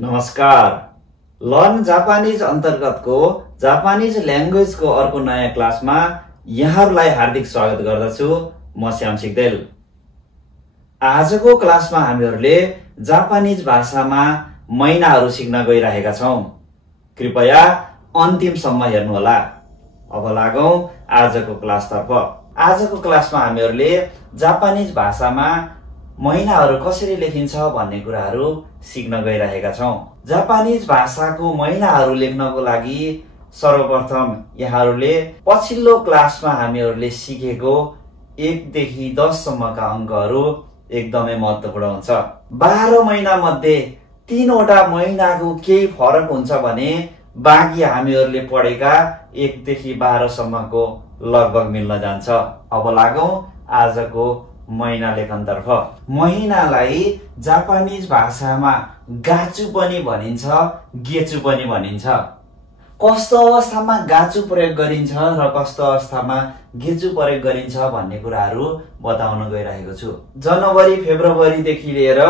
नमस्कार। Learn Japanese अन्तर्गतको Japanese ल्याङ्ग्वेजको अर्को नयाँ क्लासमा यहाँहरूलाई हार्दिक स्वागत गर्दछु। म श्याम सिग्देल। आजको क्लासमा हामीहरूले जापानिज भाषामा महिनाहरू सिक्न गइरहेका छौं। कृपया अन्तिमसम्म हेर्नुहोला। अब लागौं आजको क्लासतर्फ। आजको क्लासमा हामीहरूले जापानिज भाषामा महिनाहरू कसरी लेखिन्छ भन्ने कुराहरू सिक्न गइरहेका छौं। जापानिज भाषाको महिनाहरू लेख्नको लागि सर्वप्रथम यहाँहरूले पछिल्लो क्लासमा हामीहरूले सिकेको 1 देखि 10 सम्मका अंकहरू एकदमै महत्त्वपूर्ण हुन्छ। 12 महिना मध्ये 3 वटा महिनाको केही फरक हुन्छ भने बाँकी हामीहरूले पढेका 1 देखि 12 सम्मको लगभग मिल्न जान्छ। अब लागौं आजको महिना लेखनतर्फ। महिनालाई जापानिज भाषामा गाचु पनि भनिन्छ, गेचु पनि भनिन्छ। कस्तो अवस्थामा गाचु प्रयोग गरिन्छ र कस्तो अवस्थामा गेचु प्रयोग गरिन्छ भन्ने कुराहरू बताउन गइरहेको छु। जनवरी फेब्रुअरीदेखि लिएर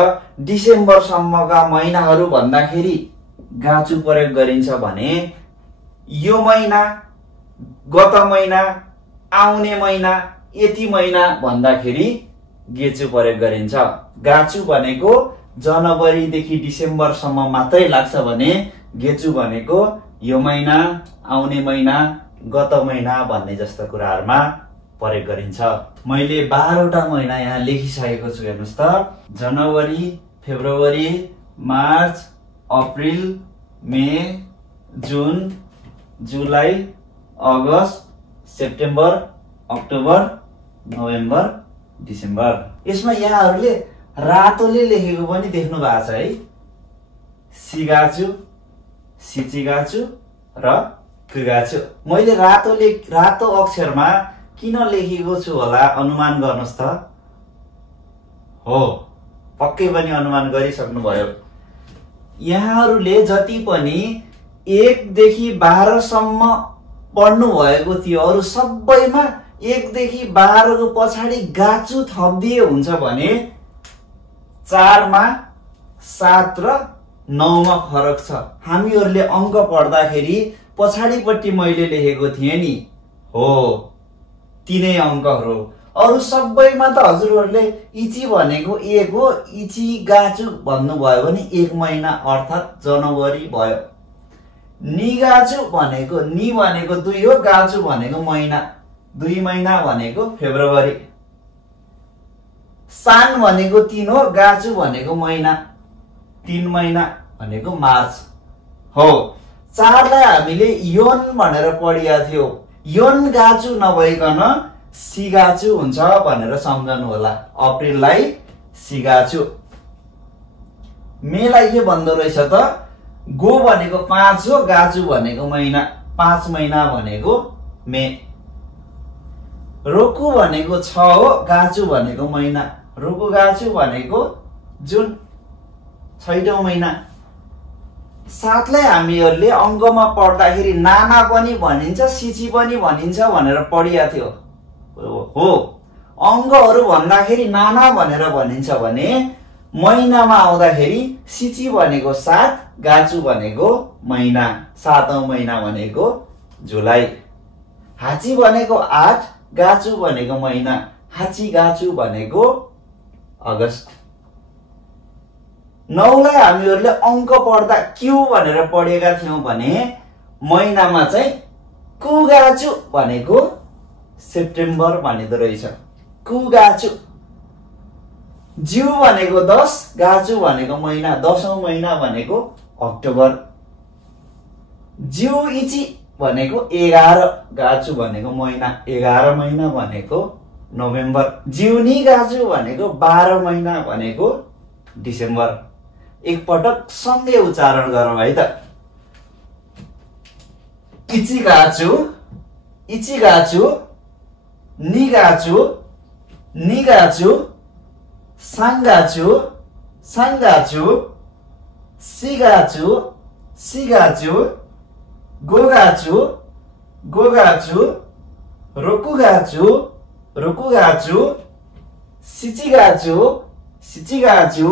डिसेम्बरसम्मका महिनाहरू भन्दाखेरि गाचु प्रयोग गरिन्छ भने यो महिना, गत महिना, आउने महिना, यति महिना भन्दाखेरि गेचु प्रयोग गरिन्छ। गाचु भनेको जनवरीदेखि डिसेम्बरसम्म मात्रै लाग्छ भने गेचु भनेको यो महिना, आउने महिना, गत महिना भन्ने जस्ता कुराहरुमा प्रयोग गरिन्छ। मैले 12 वटा महिना यहाँ लेखिसकेको छु। हेर्नुस् त, जनवरी, फेब्रुअरी, मार्च, अप्रिल, मे, जुन, जुलाई, अगस्त, सेप्टेम्बर, अक्टोबर, नोभेम्बर, डिसेम्बर। यसमा यहाँहरूले रातोले लेखेको पनि देख्नु भएको छ है। सिगाचु, सिचिगाचु र कुगाचु। मैले रातो अक्षरमा किन लेखेको छु होला अनुमान गर्नुस् त। हो, पक्कै पनि अनुमान गरिसक्नु भयो। यहाँहरूले जति पनि 1 देखि 12 सम्म पढ्नु भएको थियो, अरु सबैमा 1 देखि 12 को पछाडि गाचु थप्दिए हुन्छ भने 4 मा 7 र 9 मा फरक छ। हामीहरूले अंक पढ्दाखेरि पछाडिपट्टि मैले लेखेको थिएँ नि, हो तीनै अंकहरू। अरु सबैमा त हजुरहरूले इची भनेको 1 हो, इची गाचु भन्नुभयो भने 1 महिना अर्थात जनवरी भयो। निगाचु भनेको, नि भनेको 2 हो, गाचु भनेको महिना, 2 महिना भनेको फेब्रुअरी। सान भनेको 3 हो, गाचु भनेको महिना, 3 महिना भनेको मार्च हो। 4 लाई हामीले योन भनेर पढिया थियो। योन गाचु नभइकन सिगाचु हुन्छ भनेर सम्झनु होला। अप्रिललाई सिगाचु। मेलाई के भन्दो रहेछ त, गो भनेको 5 हो, गाचु भनेको महिना, 5 महिना भनेको मे। रोकु भनेको 6 हो, गाचु भनेको महिना, रोकु गाचु भनेको जुन, 6औं महिना। 7 लाई हामीहरूले अंकमा पढ्दाखेरि नाना पनि भनिन्छ, सिची पनि भनिन्छ भनेर पढिया थियो। हो, अंकहरू भन्दाखेरि नाना भनेर भनिन्छ भने महिनामा आउँदाखेरि सिची भनेको 7, गाचु भनेको महिना, 7औं महिना भनेको जुलाई। हाची भनेको 8, गाचु भनेको महिना, हाची गाचु भनेको अगस्त। 9 लाई हामीहरूले अंक पढ्दा क्यू भनेर पढेका थियौं भने महिनामा चाहिँ कुगाचु भनेको सेप्टेम्बर भनिदो रहेछ। कुगाचु। ज्यू भनेको 10, गाचु भनेको महिना, 10औं महिना भनेको अक्टोबर। ज्यू इची भनेको 11, गाचु भनेको महिना, 11 महिना भनेको नोभेम्बर। ज्यूनी गाचु भनेको 12 महिना भनेको डिसेम्बर। एक पटक सँगै उच्चारण गरौँ है त। इचिगाचु, इचिगाचु, निगाचु, निगाचु, सांगाचु, सांगाचु, सिगाचु, सिगाचु, गोगाचु, गोगाचु, रोकुगाचु, रोकुगाचु, सिचिगाचु, सिचिगाचु,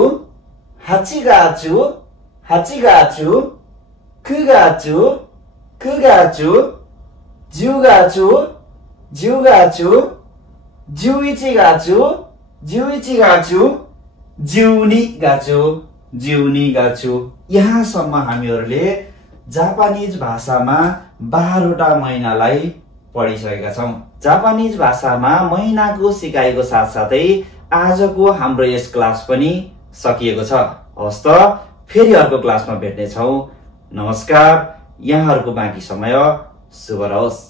हाचिगाचु, 하치가추, 크가추, 크가추, 주가추, जुगाछु, जुइचिगाछु, जुइचिगाछु, जिउनी गाछु। यहाँसम्म हामीहरूले जापानिज भाषामा 12वटा महिनालाई पढिसकेका छौं। जापानिज भाषामा महिनाको सिकाइको साथसाथै आजको हाम्रो यस क्लास पनि सकिएको छ। हवस् त फेरि अर्को क्लासमा भेट्ने छौं। नमस्कार। यहाँहरूको बाँकी समय शुभ रहोस्।